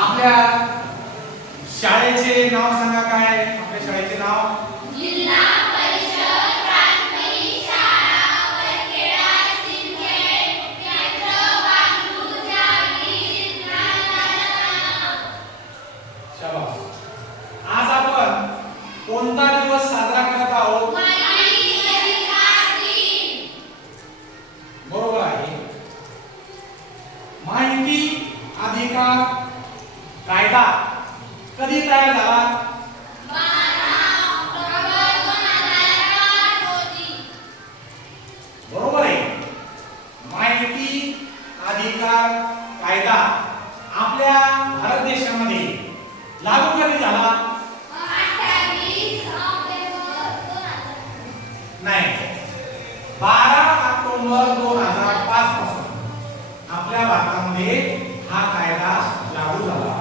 आपल्या शाळेचे नाव सांगा. काय आहे आपल्या शाळेचे नाव? जिल्हा परिषद प्राथमिक शाळा वरखेडा सिंदखेड केंद्र वांद्रू जागीर नांदगाव. शाबास. आज आपण कोणता दिवस साजरा करत आहोत? माहिती अधिकार दिन. बरोबर आहे. माहिती अधिकार कायदा कधी तयार झाला? 12 ऑक्टोबर 2005 रोजी. बरोबर आहे. माहिती अधिकार कायदा आपल्या भारत देशामध्ये लागू कधी झाला? 28 ऑक्टोबर 2005. नाही, 12 ऑक्टोबर 2005 पासून आपल्या भारतामध्ये हा कायदा लागू झाला.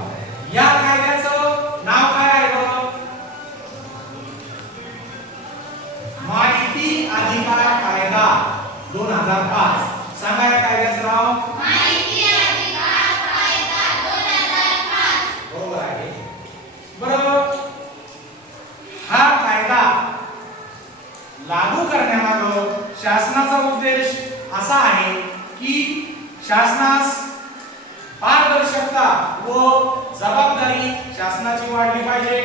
या कायद्याचं नाव काय आहे बरं? माहिती अधिकार कायदा 2005. सांगा या कायद्याचं नाव. माहिती अधिकार कायदा 2005. बरोबर आहे. बरोबर. हा कायदा लागू करण्यामागे शासनाचा उद्देश असा आहे की शासनास पारदर्शकता व जबाबदारी शासनाची वाढली पाहिजे.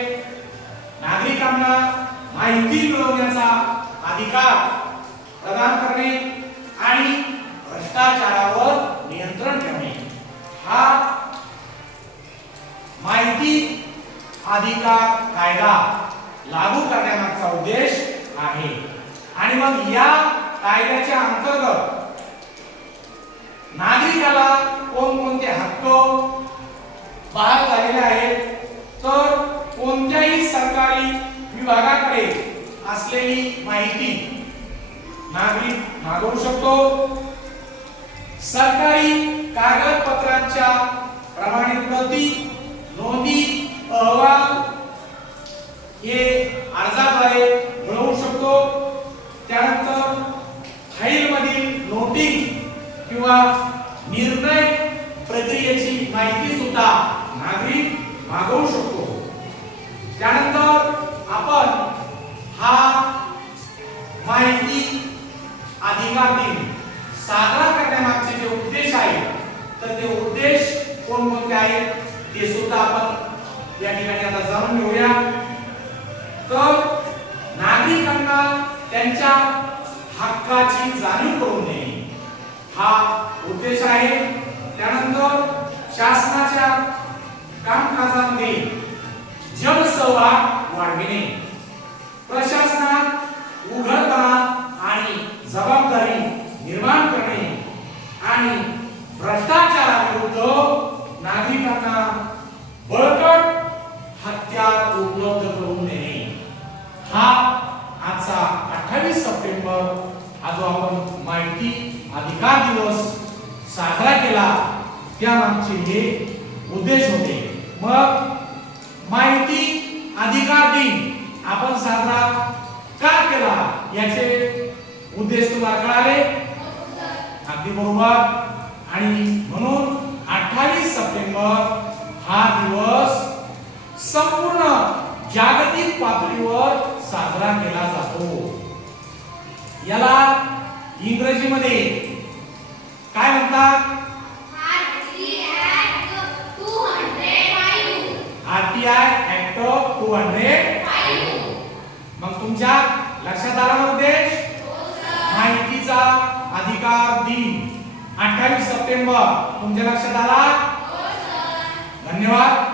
नागरिकांना माहिती मिळवण्याचा अधिकार प्रदान करणे आणि भ्रष्टाचारावर नियंत्रण ठेवणे हा माहिती अधिकार कायदा लागू करण्यामागचा उद्देश आहे. आणि मग या कायद्याच्या अंतर्गत नागरिकाला कोणकोणते हक्क बहाल झालेले आहेत? तर कोणत्याही सरकारी विभागाकडे असलेली माहिती नागरिक मागवू शकतो. सरकारी कागदपत्रांच्या प्रमाणित प्रती, नोंदी, अहवाल हे अर्जाद्वारे मिळवू शकतो. त्यानंतर फाईलमधील नोटिंग किंवा निर्णय प्रक्रियेची माहिती सुद्धा नागरिक मागवू शकतो. त्यानंतर आपण हा माहिती अधिकार दिन साजरा करण्यामागचे जे उद्देश आहेत तर ते उद्देश कोणकोणते आहेत ते सुद्धा आपण या ठिकाणी आता जाणून घेऊया. तर नागरिकांना त्यांच्या हक्काची जाणीव करून देणे हा उद्देश आहे. त्यानंतर शासनाच्या कामकाजामध्ये जनसहभाग वाढविणे, प्रशासनात उघडपणा आणि जबाबदारी निर्माण करणे आणि भ्रष्टाचाराविरुद्ध नागरिकांना बळकट हत्यार उपलब्ध करून देणे हा आजचा 28 सप्टेंबर हा जो आपण माहिती अधिकार दिवस साजरा केला त्यामागचे हे उद्देश होते. मग माहिती अधिकार दिन आपण साजरा का केला याचे उद्देश तुम्हाला कळाले? अगदी बरोबर. आणि म्हणून 28 सप्टेंबर हा दिवस संपूर्ण जागतिक पातळीवर साजरा केला जातो. याला इंग्रजीमध्ये काय म्हणतात? RTI act 205. मग तुमच्या लक्षात आला ना उद्देश? माहितीचा अधिकार दिन 28 सप्टेंबर तुमच्या लक्षात आला? धन्यवाद.